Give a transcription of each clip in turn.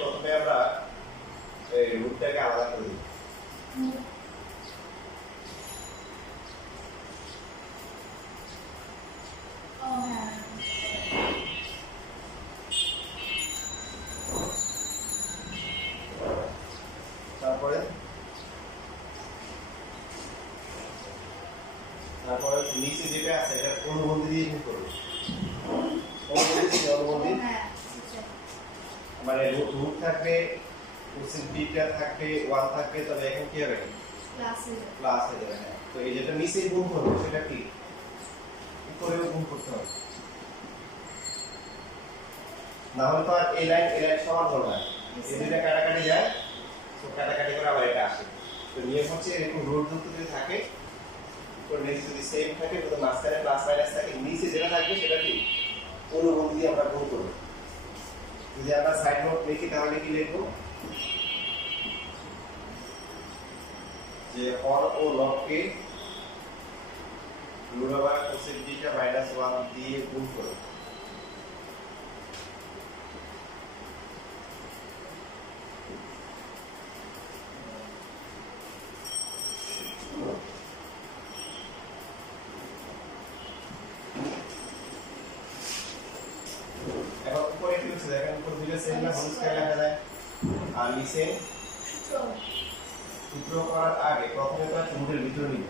প্রথমে আমরা এই রুটটাকে আলাদা করে দিই। তারপরে নিচে যেটা আছে এটা অনুবন্ধী দিয়ে কি করব? অনুবন্ধী মানে রুট থাকবে, কোসিন বিটা থাকবে, 1 থাকবে, তবে এখন কি হবে? প্লাস হয়ে যাবে। হ্যাঁ, তো এই যেটা নিচে গুণ করব সেটা কি উপরেও গুণ করতে হবে, না হলে তো আর এই লাইন সমান হবে না। এই দুটো কাটাকাটি যায়, তো কাটাকাটি করে আবার এটা আসে। তো নিয়ম হচ্ছে এরকম রুট যুক্ত যদি থাকে, তো নিচে যদি সেম থাকে, তো মাঝখানে প্লাস মাইনাস থাকে, নিচে যেটা থাকবে সেটা কি অনুবন্ধী দিয়ে আমরা গুণ করব। যদি আমরা সাইড নোট লিখি তাহলে কি লিখব? যে হর ও লবকে root over cosec beta minus 1 দিয়ে গুণ করব। এখন উপরে কি হচ্ছে দেখেন, উপর দিলে সেম না হোল স্কয়ার লেখা যায়, আর নিচে সূত্র করার আগে প্রথমে তো রুটের ভিতরে নিব।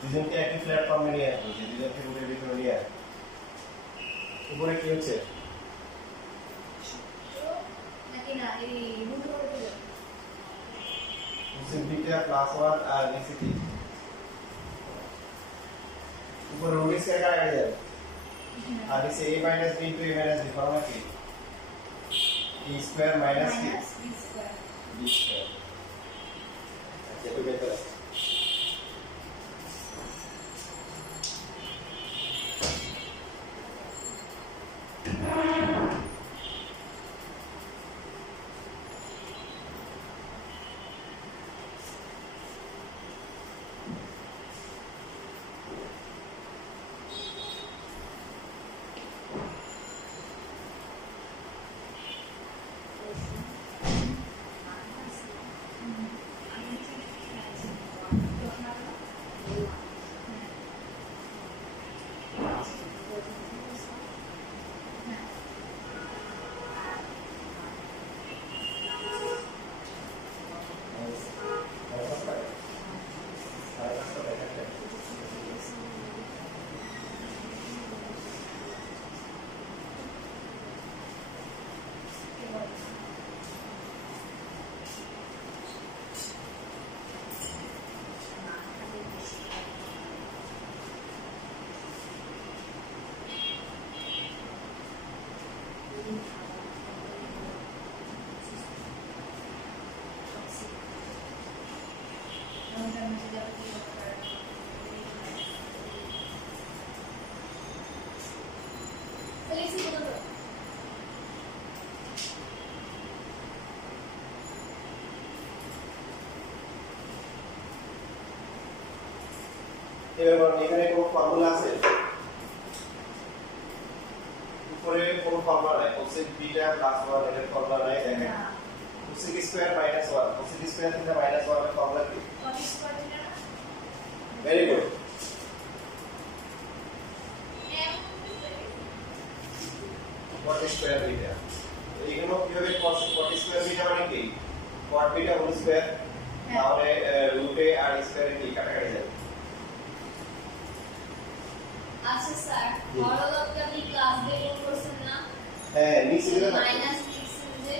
দুজনকে একই প্ল্যাটফর্মে নিয়ে আসবো, যে দুজনকে রুটের ভিতরে নিয়ে আসবো। উপরে কি হচ্ছে নাকি না এই রুট করে দিল কোসেক বিটা প্লাস 1 আর নিচে কি উপরে রুট স্কয়ার কাটা যাবে, আর নিচে a minus b into a minus b formula কি a স্কয়ার মাইনাস কি b স্কয়ার b স্কয়ার। আচ্ছা, তো বের করো। এবার এখানে কোন ফর্মুলা আছে? উপরে কোনো ফর্মুলা নাই কোসেক বিটা প্লাস 1 এর ফর্মুলা নাই দেখেন না cosec square minus 1 cosec square থেকে মাইনাস 1 এর ফর্মুলা কি কত স্কয়ার দিলে না very good cot square beta এইগুলো কিভাবে cot স্কয়ার বিটা মানে কি cot বিটা হোল স্কয়ার তাহলে রুটে আর স্কয়ারে কি কাটাকাটি যাবে আচ্ছা স্যার বড়লোকটা আপনি ক্লাস দিয়ে করছেন না হ্যাঁ নিচে দিলে মাইনাস লিখছেন যে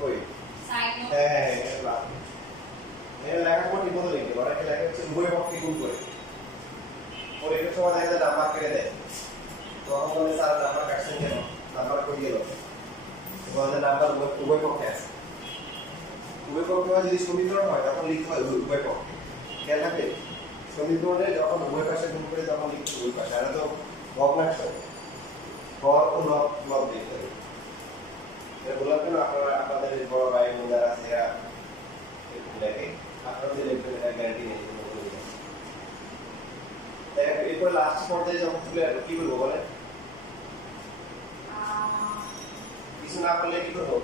কই সাইন হ্যাঁ এটা ক্লাস এর লেখা কোটি বদলে লিখতে পারে এটা লেখা হচ্ছে উভয় পক্ষে গুণ করে পরীক্ষার সময় দেখা যায় নাম্বার কেটে দেয় তখন বলে স্যার নাম্বার কাটছেন কেন নাম্বার কই গেল বলে নাম্বার উভয় পক্ষে আছে উভয় পক্ষে যদি সমীকরণ হয় তখন লিখতে হয় উভয় পক্ষে খেয়াল রাখবে সমীকরণে যখন উভয় পাশে গুণ করে তখন লিখতে উভয় পাশে আর তো ভগ্নাংশ হর ও লব লিখতে হবে এটা বললাম কেন আপনারা আপনাদের বড় ভাই বোনেরা আছে এরা লেখে আপনারা যে লিখবেন এটা গ্যারান্টি নেই এরপর লাস্ট পর্যায়ে যখন চলে আসবে কি করবো বলেন কিছু না করলে কি করবো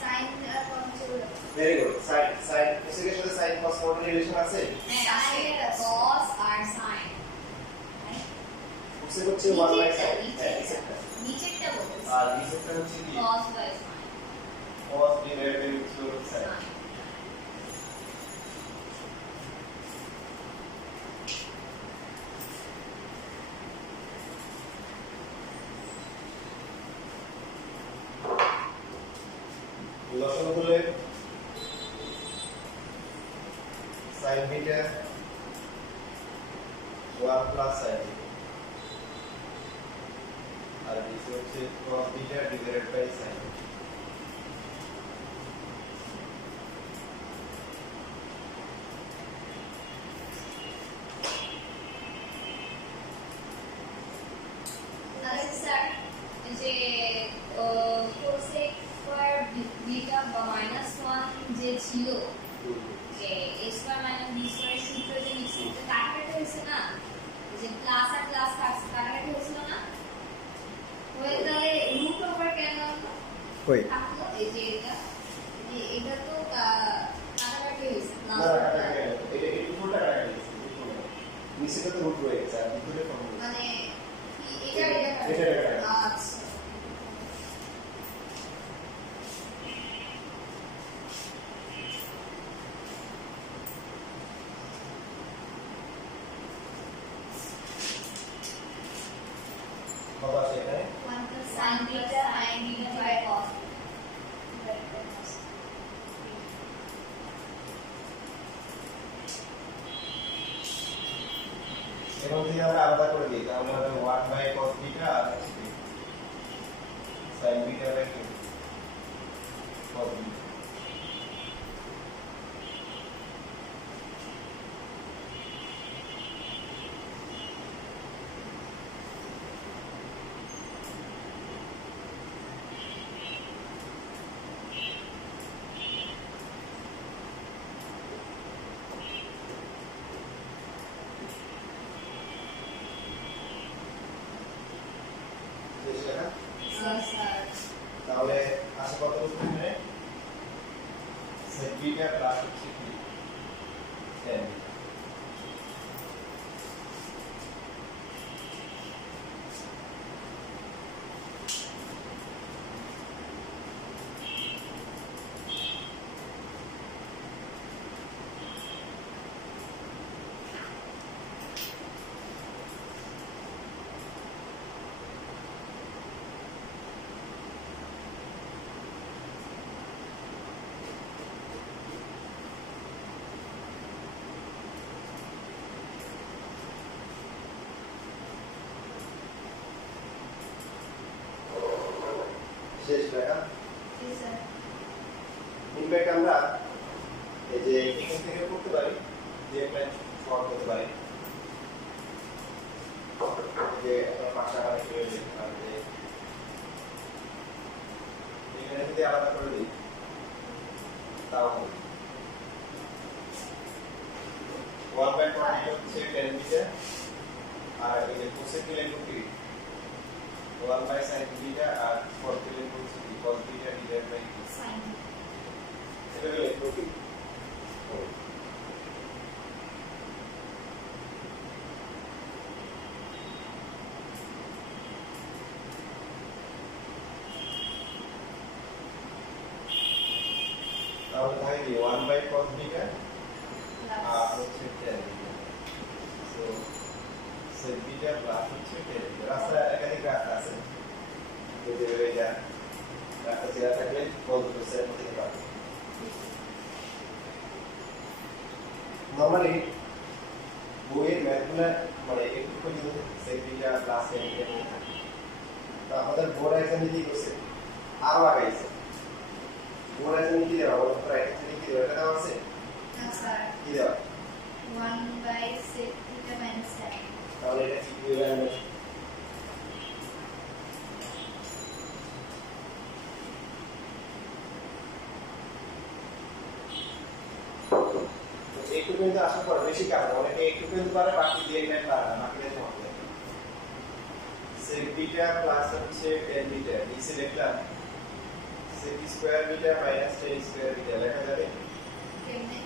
সাইন আর কত ছিল ভেরি গুড সাইন সাইন কোসেকের সাথে সাইন কস কোন রিলেশন আছে সাইন cos আর sin কোসেক হচ্ছে 1 বাই সাইন হ্যাঁ এক্সাক্ট নিচেরটা বলতেছি আর নিচেরটা হচ্ছে কি cos by sin cos divided by sine লসাগু হলে sin বিটা 1 প্লাস sin আর নিচে হচ্ছে cos beta divided by sin আচ্ছা স্যার যে cosec স্কয়ার বিটা বা -1 যে ছিল যে a square minus b square সূত্র যে লিখছি এটা কাটাকাটি হয়েছে না যে প্লাস আর প্লাস কাটাকাটি হয়েছিল না হয়ে তাহলে রুট ওভার কেন কই থাকলো এই যে এটা তো কাটাকাটি হয়েছে না কাটাকাটি এটা এই পুরোটা কাটাকাটি নিচে তো রুট রয়ে গেছে আর ভিতরে ফর্মুলা মানে এটা আচ্ছা বাবা সেখানে 1 plus sin beta by cos এবং যদি আমরা আলাদা করে দিই তাহলে হবে 1 বাই cos বিটা আর sin beta by cos beta sir তাহলে আসে কত রূপে sin বিটা প্লাস হচ্ছে কি tan শেষ দেখা জি স্যার ইনফ্যাক্ট আমরা এই যে এখান থেকে করতে পারি যে একটা শর্ট করতে পারি যে আমরা পাঁচটা কানে করে দিতে পারি যে এখানে যদি আলাদা করে দিই তাও হবে 1 বাই 20 হচ্ছে 10 মিটার আর এই যে কোসেক নিলে কি 1 বাই sin বিটা তাহলে থাকে কি 1 বাই cos বিটা আর হচ্ছে tan beta. So sec beta plus হচ্ছে tan বিটা। রাস্তা একাধিক রাস্তা আছে, যদি এটা রাস্তা চেনা থাকলে বলতে প্রসেস করতে পারবে। নরমালি বইয়ের ম্যাথগুলো মানে একটু যদি sec beta plus tan beta থাকে, তো আমাদের বোর্ড এক্সামে কি করছে আরো আগাইছে। বোর্ড এক্সামে কি দেওয়া বলতো, রাইট এক্সামে কি দেওয়া, এটা দেওয়া আছে না স্যার, কি দেওয়া, 1 by sec theta minus tan। তাহলে এটা কি ইকুইভ্যালেন্ট। একটু কিন্তু আসার পর বেশি কাজ অনেকে একটু কিন্তু পারে, বাকি দিয়ে নেন পারে না, বাকি দিয়ে হবে sec বিটা প্লাস হচ্ছে tan বিটা, নিচে লিখলাম sec square beta minus tan square beta লেখা যাবে। কেমনে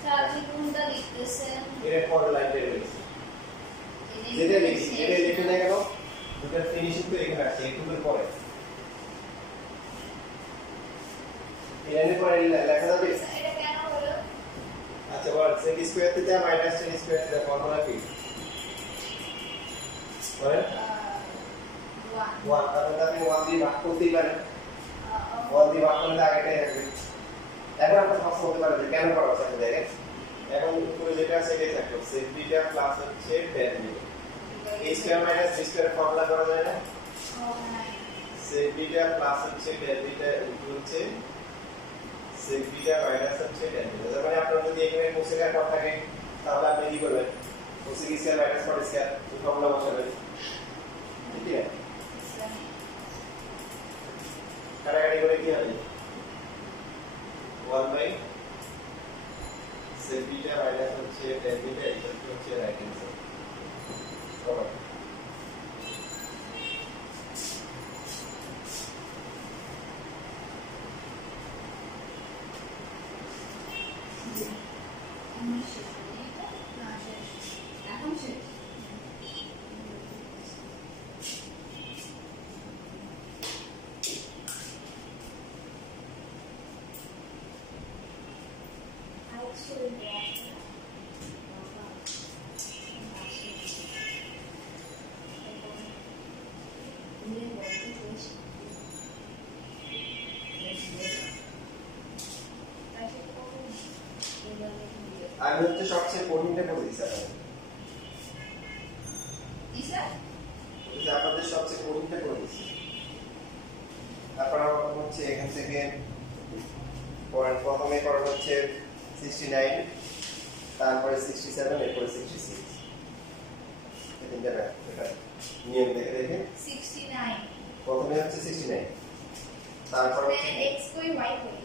স্যার আপনি কোনটা লিখতেছেন? এর পরের লাইনটা রয়েছে যেটা লিখি, যেটা লিখে না কেন দুটো ফিনিশিং তো এখানে আছে একটুর পরে, এর পরে লেখা যাবে। স্যার এটা কেন হলো? আচ্ছা বল sec square theta minus tan square theta formula কি বলেন? 1 তাহলে আপনি 1 দিয়ে ভাগ করতেই পারেন, 1 দিয়ে ভাগ করলে আগেটাই থাকবে। এখন আমরা সব বলতে পারি যে কেন করা হচ্ছে দেখেন, এখন উপরে যেটা আছে এটাই থাকবে sec বিটা প্লাস হচ্ছে tan beta, a square minus b square formula করা যায় না, sec বিটা প্লাস হচ্ছে tan বিটা ইনটু হচ্ছে sec বিটা মাইনাস হচ্ছে tan বিটা। তার মানে আপনারা যদি এখানে cosec এর পর থাকে তাহলে আপনি কি করবেন, cosec square minus cot square এই ফর্মুলা বসাবেন, ঠিক আছে? কাটাকাটি করে কি হবে 1 বাই sec বিটা মাইনাস হচ্ছে tan বিটা ইকুয়াল টু হচ্ছে রাইট অ্যান্সার। সবাই এখন শেষ। আমি হচ্ছে সবচেয়ে কঠিনটা করে দিচ্ছি আপনাদের সবচেয়ে কঠিনটা করে দিচ্ছি। তারপর আমার হচ্ছে এখান থেকে প্রথমে করা হচ্ছে 69, তারপরে 67, এরপরে 66, এই তিনটা এটা নিয়ম দেখে দেখে 69 প্রথমে হচ্ছে 69, তারপর হচ্ছে x কই y কই?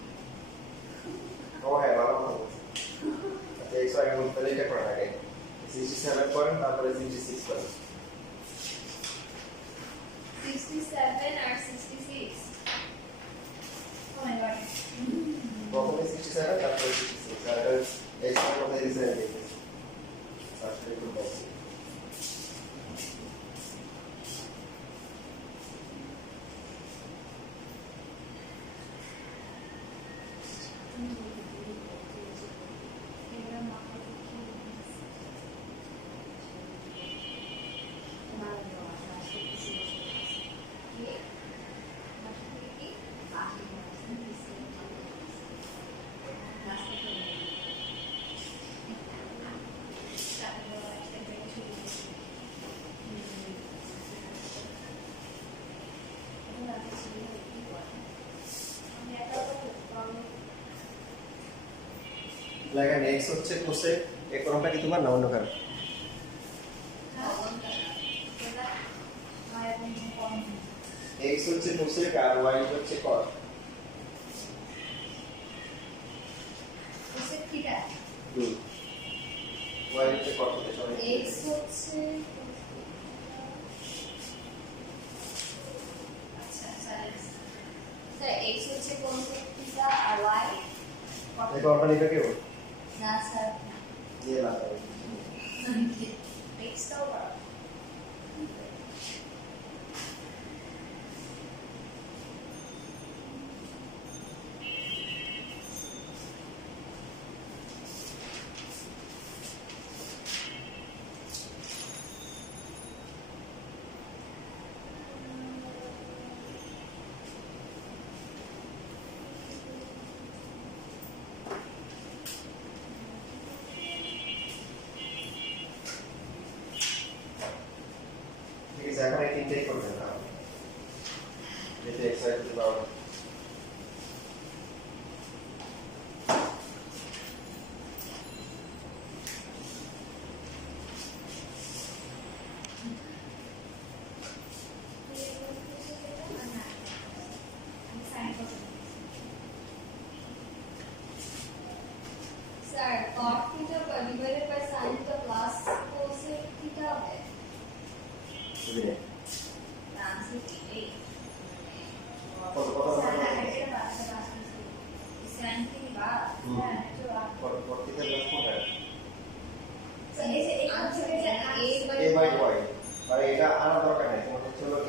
ও হ্যাঁ ভালো কথা বলছি। আচ্ছা এই সরি বলতে তাহলে এটা করেন আগে 67 করেন, তারপরে 66 করেন। 67 আর 66 ও মাই গড প্রথমে 67, তারপরে 66, আর এই সরি কোথায় দিয়েছে দেখুন সাবস্ক্রাইব করুন। দেখেন x হচ্ছে কোসেক, এই কোণটা কি তোমার না অন্য কারো? x হচ্ছে কোসেক আর y হচ্ছে cos। কোসেক থিটা y হচ্ছে cos থিটা সবাই। x হচ্ছে আচ্ছা স্যার x হচ্ছে কোসেক থিটা আর y এই কোম্পানিটা কেউ না স্যার দিয়ে লাগাবে x টাও বড়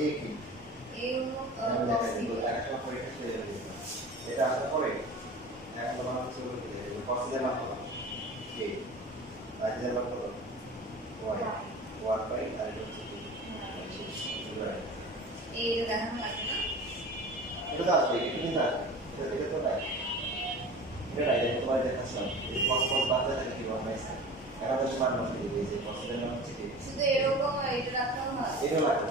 এ কি এই হলো আমি দেখাই দেব একটা পরীক্ষা শেষ হয়ে যাবে এটা আসার পরে এখন তোমার হচ্ছে কসের মান কত কে বাইরের মান কত ওয়াই ওয়ান বাই আর এটা হচ্ছে কি এইটা দেখানো লাগবে না এটা তো আসবে এটা কিন্তু আসবে এটা তো নাই এটা নাই এটা তোমার দেখাচ্ছিলাম এই কস বাদ দিয়ে থাকে কি ওয়ান বাই সাইন এখন তো মান নষ্ট হয়ে গেছে কসের মান হচ্ছে কি শুধু এরকম এটা রাখলেও হয় এটা লাগে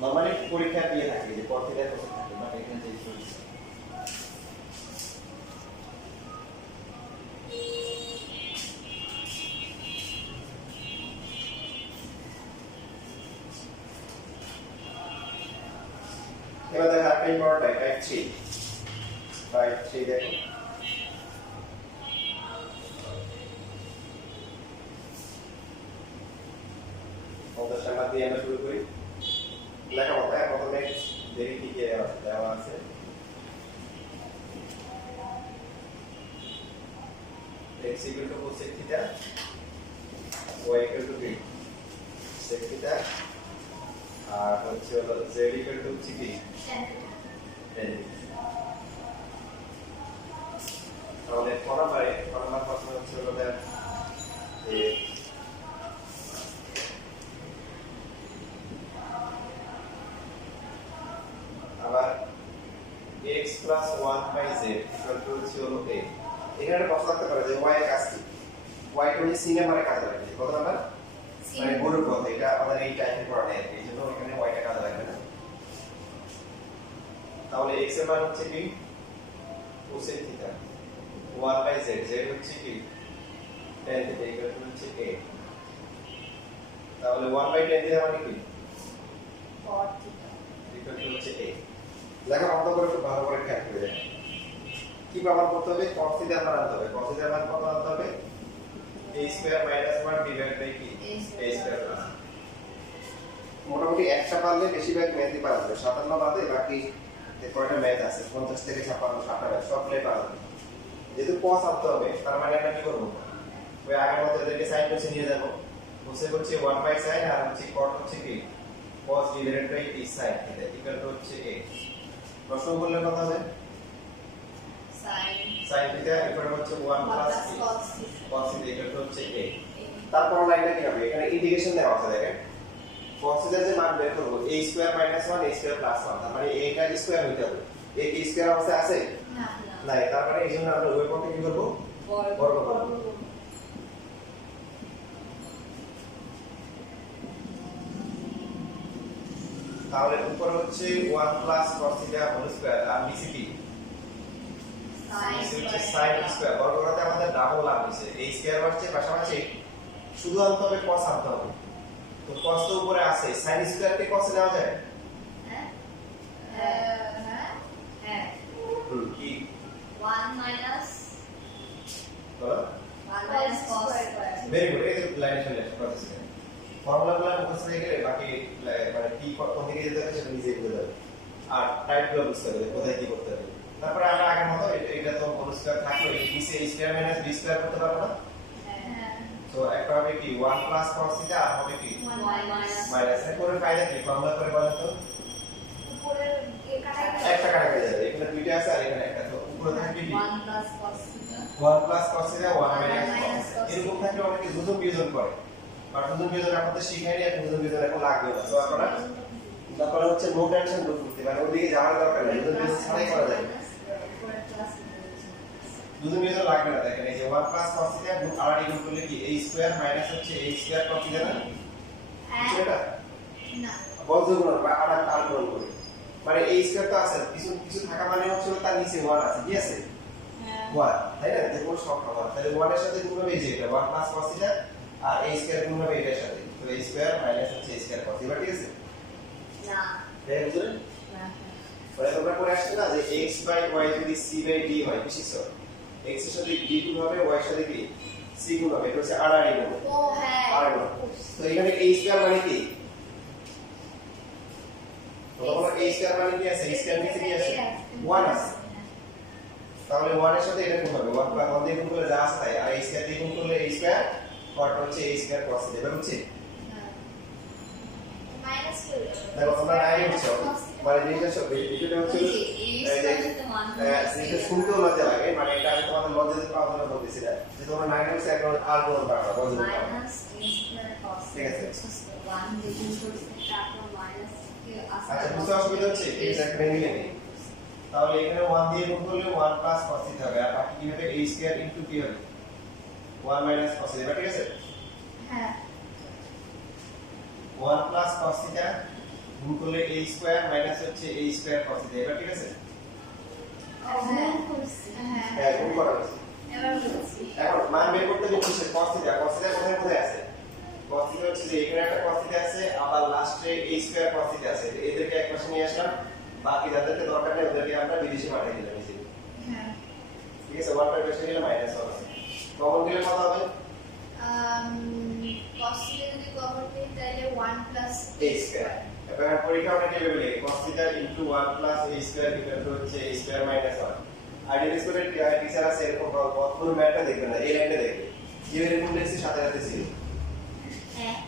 নরমালি পরীক্ষা দিয়ে থাকে যে কত থেকে কত থাকে বাট এখানে যে চলছে এবার দেখা একটা ইম্পর্টেন্ট টাইপ 3 দেখো আমাদের সামনে দিয়ে আমরা শুরু করি লেখাপড়া প্রথমে দেখি কি কি দেওয়া আছে x equal to cosec theta y equal to b sec theta আর হচ্ছে হলো z equal to হচ্ছে কি tan তাহলে ফর্মুলা প্রশ্ন হচ্ছে হলো যে আবার x plus 1 by z equal to হচ্ছে হলো a এখানে একটা প্রশ্ন থাকতে পারে যে y এর কাজ কি y টা হচ্ছে সিনেমার কাজে লাগে কত নাম্বার মানে গুরুর কথা এটা আমাদের এই টাইপের পড়া নেই এই জন্য এখানে y টা কাজে লাগবে না তাহলে x এর মান হচ্ছে কি cosec theta 1 by z z হচ্ছে কি tan থিটা equal to হচ্ছে a তাহলে 1 by tan থিটা মানে কি cot থিটা equal to হচ্ছে a লেখা বন্ধ করে একটু ভালো করে খেয়াল করে দেখেন কি প্রমাণ করতে হবে cos থিটা মান আনতে হবে cos থিটা মান কত আনতে হবে a square minus 1 divide by কি a স্কয়ার প্লাস মোটামুটি একটা পারলে বেশিরভাগ ম্যাথই পারা যাবে 57 বাদে বাকি কয়টা ম্যাথ আছে 50 থেকে 56 60 সবগুলোই পারা যাবে যেহেতু cos আনতে হবে তার মানে আমরা কি করব ওই আগের মতো এদেরকে সাইন কোসে নিয়ে যাব কোসে হচ্ছে 1 বাই sin আর হচ্ছে cot হচ্ছে কি cos divided by t sin theta equal to হচ্ছে a প্রশ্ন বললে কত হবে sin থিটা ইকুয়াল হচ্ছে 1 plus cos theta equal to হচ্ছে a তারপর লাইনটা কি হবে এখানে ইন্টিগ্রেশন দেওয়া আছে দেখেন cos থিটা যে মান বের করব a square minus 1 a square plus 1 তার মানে a টা স্কয়ার হইতে হবে a কি স্কয়ার অবস্থায় আছে না না তার মানে এই জন্য আমরা ওই পক্ষে কি করব বর্গ করব তাহলে উপর হচ্ছে 1 plus cos theta whole square আর নিচে কি হচ্ছে sin স্কয়ার বর্গ করতে আমাদের ডাবল লাভ হইছে এই স্কয়ার হচ্ছে পাশাপাশি শুধু আনতে হবে cos আনতে হবে তো cos তো উপরে আছে sin স্কয়ার কে cos এ নেওয়া যায় হ্যাঁ কি 1 minus বলো 1 minus cos ভেরি গুড এই লাইনে চলে আসছে প্রসেস ফর্মুলাগুলো মুখস্থ হয়ে গেলে বাকি মানে কি কোন দিকে যেতে হবে সেটা নিজেই বুঝে যাবে আর টাইপগুলো বুঝতে হবে কোথায় কি করতে হবে তারপরে আমরা আগের মতো এটা তো হোল স্কয়ার থাকলো এই b square minus b square করতে পারবো না তো একটা হবে কি 1 প্লাস cos থিটা আর হবে কি 1 minus মাইনাস এর পরে ফাইনাল কি ফর্মুলা করে বলেন তো উপরে একটা কাটা হয়ে যাবে এখানে দুইটা আছে আর এখানে একটা তো উপরে থাকবে কি 1 plus cos theta 1 plus cos theta 1 minus cos এরকম থাকলে অনেকে যোজন বিয়োজন করে আর যোজন বিয়োজন আপনাদের শিখাইনি এখন যোজন বিয়োজন এখন লাগবে না তো আপনারা তারপরে হচ্ছে নো টেনশন গ্রুপ করতে পারেন ওদিকে যাওয়ার দরকার নেই যোজন বিয়োজন ছাড়াই করা যায় যোজন বিয়োজন লাগবে না দেখেন এই যে 1 প্লাস cos থিটা গুণ আর গুণ করলে কি a স্কয়ার মাইনাস হচ্ছে a স্কয়ার cos থিটা না এটা না বজ্র গুণ বা আর গুণ করে মানে a স্কয়ার তো আছে কিছু কিছু থাকা মানে হচ্ছে তার নিচে 1 আছে কি আছে 1 তাই না যে কোন সংখ্যা 1 তাহলে 1 এর সাথে গুণ হবে এই যে এটা 1 প্লাস cos থিটা আর a স্কয়ার গুণ হবে এটার সাথে তো a স্কয়ার মাইনাস হচ্ছে a স্কয়ার cos থিটা ঠিক আছে না তাই বুঝলেন না পরে তোমরা পরে আসছে না যে x বাই y যদি c বাই d হয় কি শিখছো x এর সাথে d গুণ হবে y এর সাথে কি c গুণ হবে এটা হচ্ছে r আর গুণ ও হ্যাঁ r গুণ তো এখানে a স্কয়ার মানে কি তো তোমরা a স্কয়ার মানে কি আছে a স্কয়ার নিচে কি আছে 1 আছে তাহলে 1 এর সাথে এটা গুণ হবে 1 প্লাস 1 দিয়ে গুণ করলে যা আছে তাই আর a স্কয়ার দিয়ে গুণ করলে a স্কয়ার cot হচ্ছে a স্কয়ার cos থিটা বুঝছি মাইনাস টু দেখো তোমরা 9 নিচ্ছ মানে জিনিসটা সব ভিডিওটা হচ্ছে এটা শুনতেও লজ্জা লাগে মানে এটা আমি তোমাদের লজ্জা দিতে পারবো না বলতেছি না যে তোমরা 9 নিচ্ছ এখন আর কোনো পারবা লজ্জা দিতে পারবা মাইনাস a স্কয়ার cos ঠিক আছে 1 ডিগ্রি করতে তারপর মাইনাস কে আসলে আচ্ছা বুঝতে অসুবিধা হচ্ছে এই একটা মিলে নেই তাহলে এখানে 1 দিয়ে গুণ করলে 1 প্লাস cos থিটা হবে আর বাকি কি হবে a স্কয়ার ইনটু কি হবে 1 মাইনাস cos থিটা ঠিক আছে হ্যাঁ 1 প্লাস cos থিটা গুণ করলে a স্কয়ার মাইনাস হচ্ছে a স্কয়ার cos থিটা এটা ঠিক আছে হ্যাঁ করছি হ্যাঁ হ্যাঁ গুণ করা হয়েছে এবার বলছি এখন মান বের করতে হবে কিসের cos থিটা কোথায় কোথায় আছে cos থিটা হচ্ছে যে এখানে একটা cos থিটা আছে আবার লাস্টে a স্কয়ার cos থিটা আছে এদেরকে এক পাশে নিয়ে আসলাম বাকি যাদেরকে দরকার নেই ওদেরকে আমরা বিদেশে পাঠিয়ে দিলাম এই হ্যাঁ ঠিক আছে 1 বাই বেশি গেলে মাইনাস 1 আছে কমন গেলে কত হবে cos থিটা যদি কমন নিই তাহলে 1 প্লাস a স্কয়ার এবার পরীক্ষা আমরা কিভাবে লিখি cos theta into 1 plus a square equal to হচ্ছে a স্কয়ার মাইনাস 1 আইডিয়াল স্কয়ারের টিচার আছে এরকম পুরো ম্যাথটা দেখবেন না এই লাইনটা দেখবেন যে এরকম লিখছি সাথে সাথে ছিল হ্যাঁ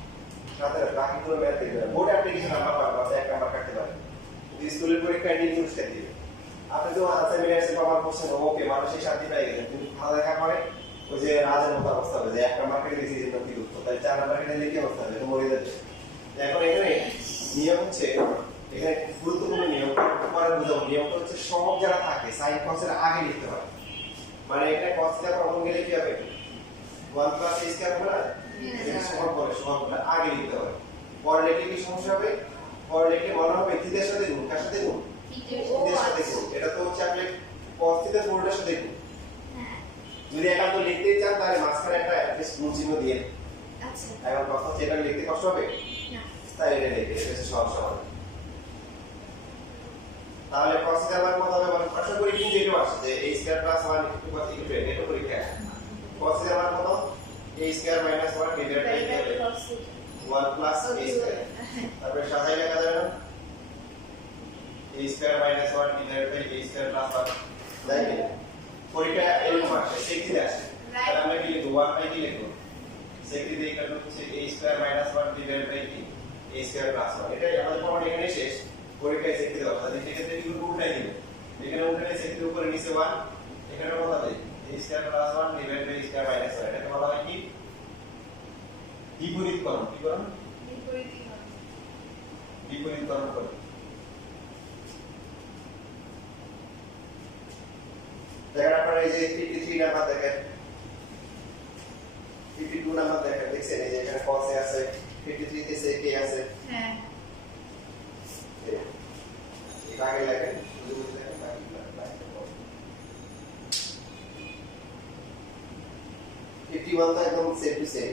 সাথে বাকি পুরো ম্যাথ দেখবেন বোর্ড অ্যাপ্লিকেশন নাম্বার পাবেন এক নাম্বার কাটতে পারেন স্কুলের পরীক্ষায় নিয়ে পুরস্কার দিবে আপনি তো আনসার মিলে এসে পাওয়ার করছেন ওকে মানুষের শান্তি পেয়ে গেলেন কিন্তু খাওয়া দেখা পরে ওই যে রাজের মতো অবস্থা হবে যে এক নাম্বার কেটে দিয়েছি জন্য কি দুঃখ তাই 4 নাম্বার কেটে দিলে কি অবস্থা হবে মরে যাচ্ছে এখন এখানে নিয়ম হচ্ছে এখানে গুরুত্বপূর্ণ নিয়ম পরে বুঝাবো নিয়মটা হচ্ছে সব যারা থাকে সাইন cos এর আগে লিখতে হয় মানে এখানে cos থিটা কমন গেলে কি হবে 1 প্লাস a স্কয়ার হবে না এটা সমান করে আগে লিখতে হবে পরে লিখলে কি সমস্যা হবে পরে লিখলে মনে হবে থিটার সাথে গুণ কার সাথে গুণ থিটার সাথে গুণ এটা তো হচ্ছে আপনি cos থিটা পুরোটার সাথে গুণ হ্যাঁ যদি একান্ত লিখতে চান তাহলে মাঝখানে একটা অ্যাটলিস্ট গুণ চিহ্ন দিয়ে আচ্ছা এখন কথা হচ্ছে এটা লিখতে কষ্ট হবে না তাই এটা লিখে এটা হচ্ছে সহজ সমাধান তাহলে cos থিটার মান কত হবে মানে আশা করি কিন্তু এটাও আসে যে a square plus 1 equal to এটা পরীক্ষা cos থিটার মান কত a square minus 1 divided by কি হবে 1 প্লাস a স্কয়ার তারপরে সাজাই লেখা যাবে না a square minus 1 divided by a square plus 1 তাই কি পরীক্ষা এরকম আসে সেক্ষেত্রে আসে তাহলে আমরা কি লিখব 1 বাই কি লিখব সেক্ষেত্রে এটা হচ্ছে a square minus 1 divided by কি a স্কয়ার প্লাস 1 এটাই আমাদের পড়া এখানে শেষ পরীক্ষায় সেক্ষেত্রে হবে তাহলে সেক্ষেত্রে কি করব উল্টাই দিব এখানে উল্টালে সেক্ষেত্রে উপরে নিচে 1 এখানে কত হবে a square plus 1 divided by a square minus 1 এটাকে বলা হয় কি বিপরীতকরণ কি করণ বিপরীতকরণ করো দেখেন আপনারা এই যে 53 নাম্বার দেখেন 52 নাম্বার দেখেন দেখছেন এই যে এখানে cos এ আছে 53 তে sec এ আছে হ্যাঁ এই আগে লেখেন বুঝে বুঝে লেখেন বাকি লেখেন 51 তো একদম সেম টু সেম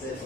সেম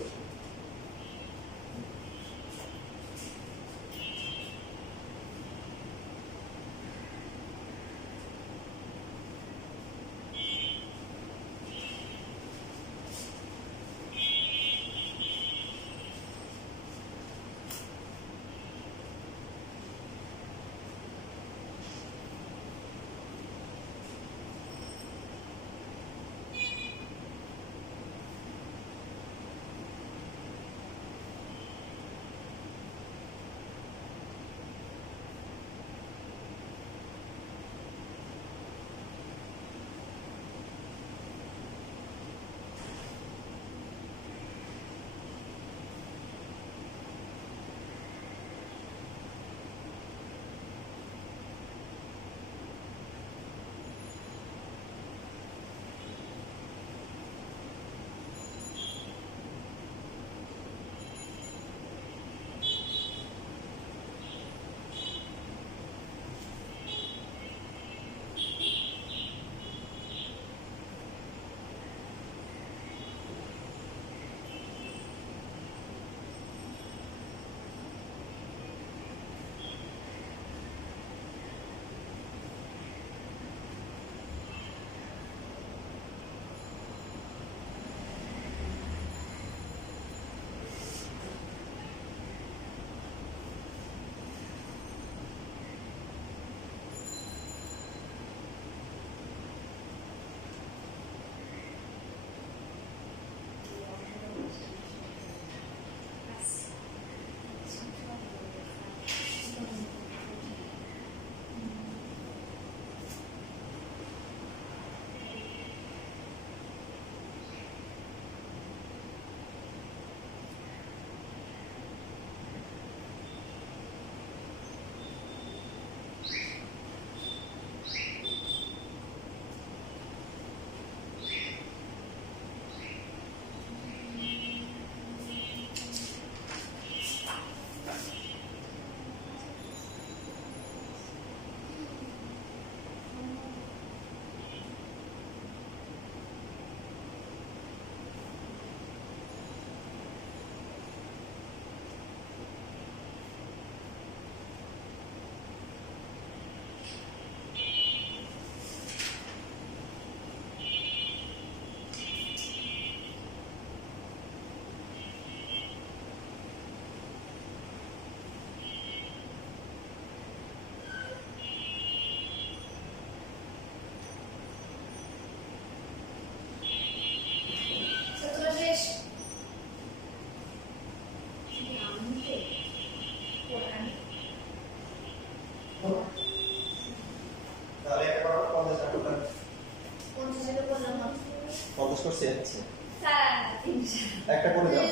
একটা করে দাও,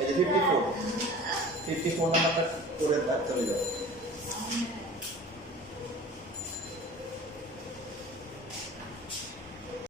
এই যে 54 নাম্বারটা করে দাও, চলে যাও।